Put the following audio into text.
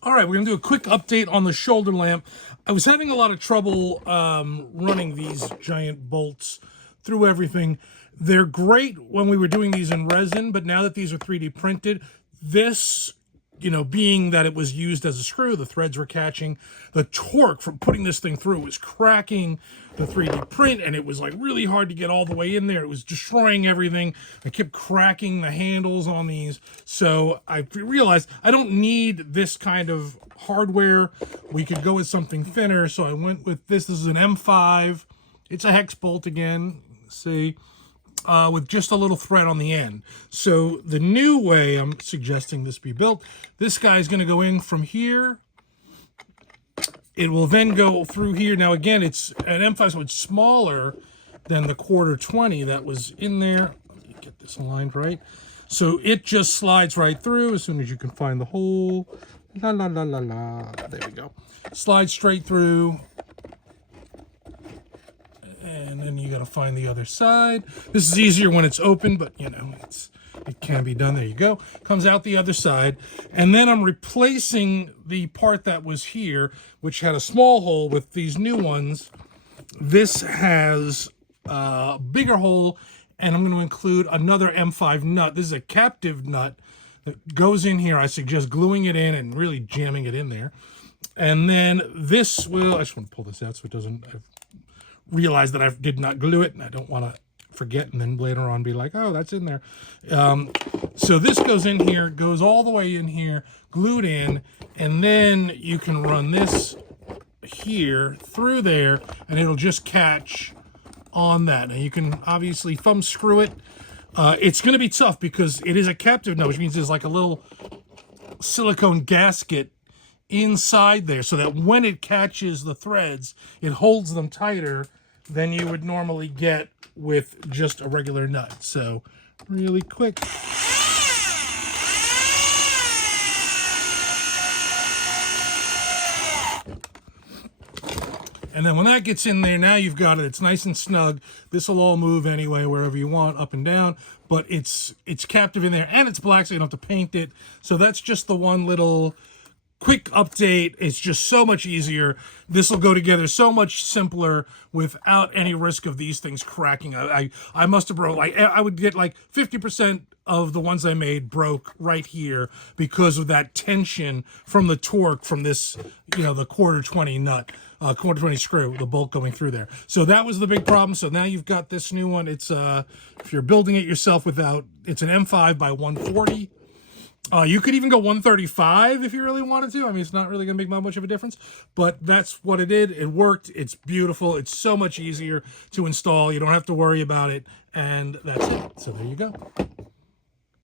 All right, we're going to do a quick update on the shoulder lamp. I was having a lot of trouble running these giant bolts through everything. They're great when we were doing these in resin, but now that these are 3D printed, this, being that it was used as a screw, the threads were catching. The torque from putting this thing through was cracking the 3D print, and it was like really hard to get all the way in there. It was destroying everything. I kept cracking the handles on these. So I realized I don't need this kind of hardware. We could go with something thinner. So I went with this. This is an M5. It's a hex bolt again. See? With just a little thread on the end. So the new way I'm suggesting this be built, this guy's going to go in from here. It will then go through here. Now again, it's an M5, so it's smaller than the 1/4-20 that was in there. Let me get this aligned right. So it just slides right through as soon as you can find the hole. La la la la la. There we go. Slides straight through. And then you got to find the other side. This is easier when it's open, but it can be done. There you go. Comes out the other side. And then I'm replacing the part that was here, which had a small hole, with these new ones. This has a bigger hole, and I'm going to include another M5 nut. This is a captive nut that goes in here. I suggest gluing it in and really jamming it in there. And then this will, I just want to pull this out so it doesn't, realize that I did not glue it, and I don't want to forget and then later on be like, oh, that's in there. So this goes in here, goes all the way in here, glued in, and then you can run this here through there, and it'll just catch on that. Now you can obviously thumb screw it. It's going to be tough because it is a captive nut, which means there's like a little silicone gasket inside there so that when it catches the threads, it holds them tighter than you would normally get with just a regular nut. So really quick. And then when that gets in there, now you've got it. It's nice and snug. This will all move anyway, wherever you want, up and down. But it's captive in there, and it's black, so you don't have to paint it. So that's just the one little quick update. It's just so much easier. This will go together so much simpler without any risk of these things cracking. I must have broke, like, I would get like 50% of the ones I made broke right here because of that tension from the torque from this, the 1/4-20 nut, 1/4-20 screw, the bolt going through there. So that was the big problem. So now you've got this new one. It's if you're building it yourself it's an M5 by 140. You could even go 135 if you really wanted to. I mean, it's not really going to make much of a difference, but that's what it did. It worked. It's beautiful. It's so much easier to install. You don't have to worry about it, and that's it. So there you go.